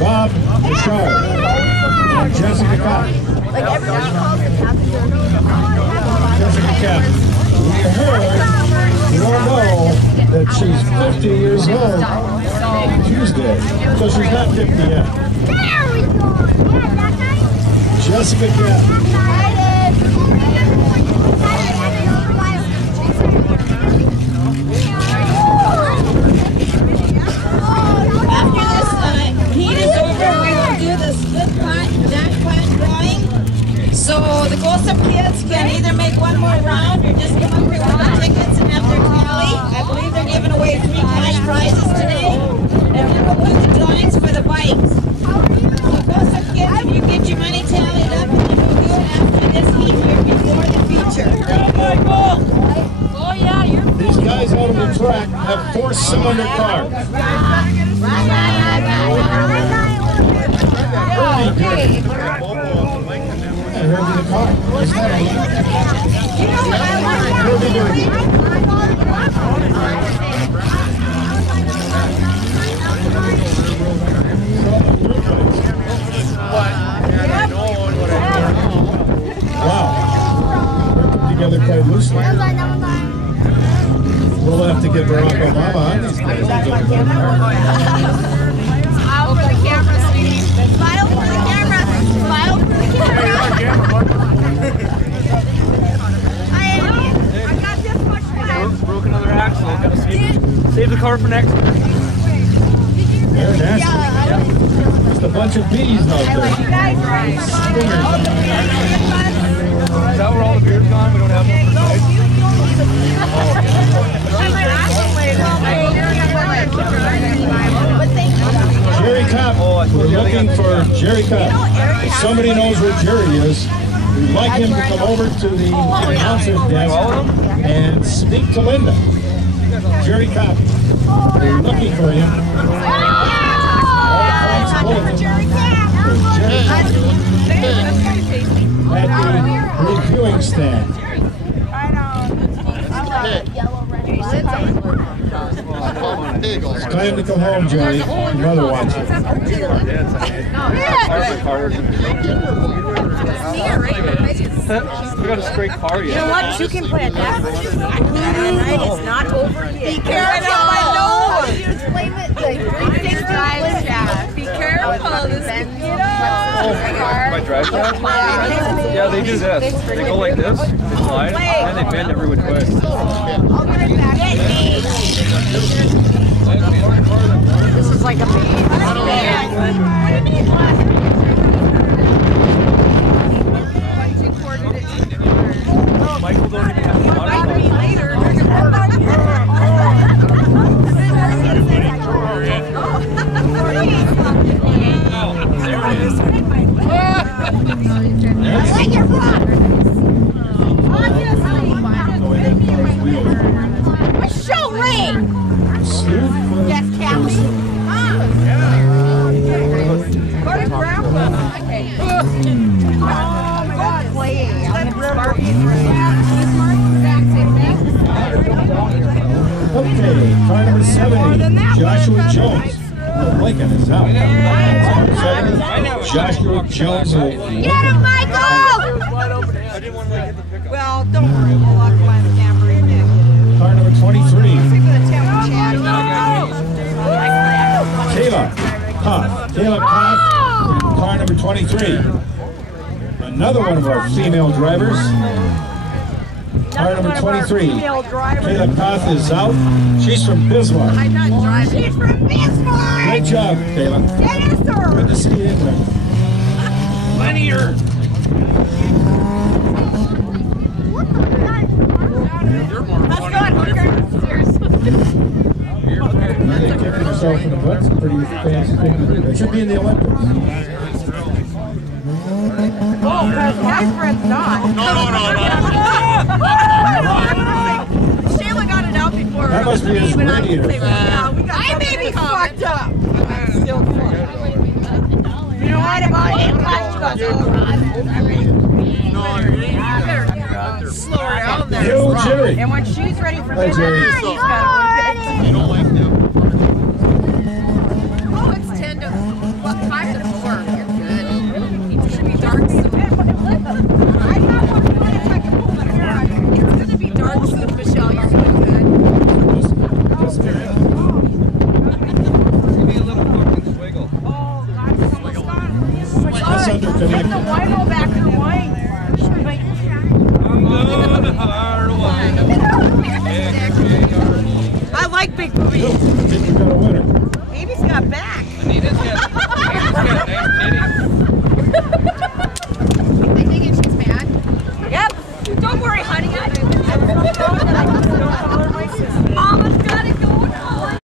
Bob Bouchard, Jessica Cobb. Like everybody calls it Tappen. Jessica Cobb. We heard, we all know that she's 50 years old Tuesday, so she's not 50 yet. There we go. Jessica Cobb. After this heat is over, we will do the split pot, dash pot drawing. So the Gossip kids can either make one more round or just come up here with the tickets and have their tally. I believe they're giving away 3 cash prizes today. And then we'll put the drawings for the bikes. So Gossip kids, if you get your money tallied up, and then we'll do it after this heat here before the feature. Oh yeah, you're These guys out on the track have 4-cylinder cars. Herby the car. Herby Derby. Wow. They're put together quite loosely. We'll have to get Barack Obama on these guys. Smile for the camera, sweetie. Smile for the camera. Smile for the camera. I got this much time. Broke another axle. Gotta save the car for next year. They're nasty. Just a bunch of bees out there. Stingers. Is that where all the beer's gone? We don't have no Jerry Cobb. We're looking for Jerry Cobb. If somebody knows where Jerry is, we'd like him to come over to the announcer's desk and speak to Linda. Jerry Cobb. We're looking for him. At the reviewing stand. It's time to come home, Jerry. Your mother wants you. We got a straight car yet. You know what? You can play a that. It's not over yet. Be careful. Be careful. This is My drive shaft? Yeah, they do this. They go like this, they slide, and they bend every which way. This is like a maze. Michael don't even have the water. Show Ray! Yes, Kathy. Go to Grandpa. Okay. Oh my God. Okay, car number 70, Joshua Jones. Lincoln is out. Joshua Jones. Get him, Michael! Well, don't worry. We'll walk by the camera. Car number 23. Kayla Koff. Kayla Koff, car number 23. Another one of our female drivers. Car number 23. Kayla Koff is out. She's from Bismarck. I'm not driving. She's from Bismarck! Great job, Kayla. Yes, sir! Good to see you in there. Linear! That's good, Hooker. Seriously. You're kicking yourself in the butt. It's a pretty fancy thing to do. It should be in the Olympics. Oh, Catherine not. No. Shayla got it out before. That must be his radiator. Yeah, we got I may be fucked up. That's still fun. You know what about it? Slow her down there. Yo, Jerry. And when she's ready for Hi, Jerry. she's got to go to bed. You don't like them? Oh, it's 10 to 5 like big boobies. I think we got a winner. Baby's got back. Anita's got nice titties.